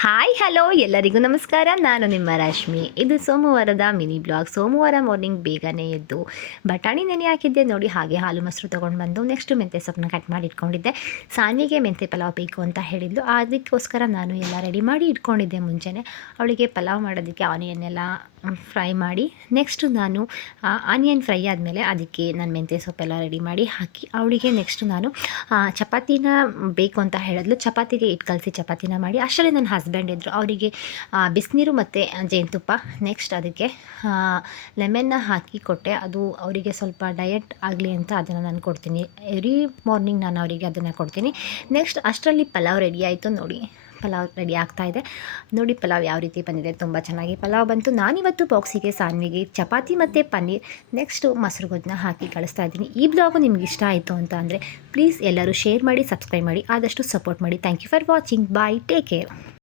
Hi hello ಎಲ್ಲರಿಗೂ ನಮಸ್ಕಾರ. ನಾನು ನಿಮ್ಮ ರಶ್ಮಿ. ಇದು ಸೋಮವಾರದ ಮಿನಿ ಬ್ಲಾಗ್. ಸೋಮವಾರ ಮಾರ್ನಿಂಗ್ ಬೇಗನೆ ಎದ್ದು ಬಟಾಣಿ ನೆನೆ ಹಾಕಿದ್ದೆ ನೋಡಿ, ಹಾಗೆ ಹಾಲು ಮೊಸರು ತೊಗೊಂಡು ಬಂದು ನೆಕ್ಸ್ಟ್ ಮೆಂತ್ಯ ಸೊಪ್ಪನ್ನ ಕಟ್ ಮಾಡಿ ಇಟ್ಕೊಂಡಿದ್ದೆ. ಸಾನಿಗೆ ಮೆಂತ್ಯ ಪಲಾವ್ ಬೇಕು ಅಂತ ಹೇಳಿದ್ಲು, ಅದಕ್ಕೋಸ್ಕರ ನಾನು ಎಲ್ಲ ರೆಡಿ ಮಾಡಿ ಇಟ್ಕೊಂಡಿದ್ದೆ ಮುಂಚೆನೇ. ಅವಳಿಗೆ ಪಲಾವ್ ಮಾಡೋದಕ್ಕೆ ಆನಿಯನ್ ಎಲ್ಲ ಫ್ರೈ ಮಾಡಿ ನೆಕ್ಸ್ಟು ನಾನು ಆನಿಯನ್ ಫ್ರೈ ಆದಮೇಲೆ ಅದಕ್ಕೆ ನಾನು ಮೆಂತ್ಯ ಸೊಪ್ಪೆಲ್ಲ ರೆಡಿ ಮಾಡಿ ಹಾಕಿ ಅವಳಿಗೆ ನೆಕ್ಸ್ಟು ನಾನು ಚಪಾತಿನ ಬೇಕು ಅಂತ ಹೇಳಿದ್ಲು. ಚಪಾತಿಗೆ ಇಟ್ಟು ಕಲಸಿ ಚಪಾತಿನ ಮಾಡಿ ಅಷ್ಟರಲ್ಲಿ ನನ್ನ ಹಸ್ಬೆಂಡ್ ಇದ್ದರು. ಅವರಿಗೆ ಬಿಸಿನೀರು ಮತ್ತು ಜೇನುತುಪ್ಪ ನೆಕ್ಸ್ಟ್ ಅದಕ್ಕೆ ಲೆಮನ್ನ ಹಾಕಿ ಕೊಟ್ಟೆ. ಅದು ಅವರಿಗೆ ಸ್ವಲ್ಪ ಡಯಟ್ ಆಗಲಿ ಅಂತ ಅದನ್ನು ನಾನು ಕೊಡ್ತೀನಿ. ಎವ್ರಿ ಮಾರ್ನಿಂಗ್ ನಾನು ಅವರಿಗೆ ಅದನ್ನು ಕೊಡ್ತೀನಿ. ನೆಕ್ಸ್ಟ್ ಅಷ್ಟರಲ್ಲಿ ಪಲಾವ್ ರೆಡಿ ಆಯಿತು ನೋಡಿ. ಪಲಾವ್ ರೆಡಿ ಆಗ್ತಾಯಿದೆ ನೋಡಿ. ಪಲಾವ್ ಯಾವ ರೀತಿ ಬಂದಿದೆ, ತುಂಬ ಚೆನ್ನಾಗಿ ಪಲಾವ್ ಬಂತು. ನಾನಿವತ್ತು ಬಾಕ್ಸಿಗೆ ಸಾನ್ವಿಗೆ ಚಪಾತಿ ಮತ್ತು ಪನ್ನೀರ್ ನೆಕ್ಸ್ಟು ಮೊಸರು ಗೊಜ್ಜನ್ನ ಹಾಕಿ ಕಳಿಸ್ತಾ ಇದ್ದೀನಿ. ಈ ಬ್ಲಾಗು ನಿಮ್ಗೆ ಇಷ್ಟ ಆಯಿತು ಅಂತ ಅಂದರೆ ಪ್ಲೀಸ್ ಎಲ್ಲರೂ ಶೇರ್ ಮಾಡಿ, ಸಬ್ಸ್ಕ್ರೈಬ್ ಮಾಡಿ, ಆದಷ್ಟು ಸಪೋರ್ಟ್ ಮಾಡಿ. Thank you for watching. Bye, take care.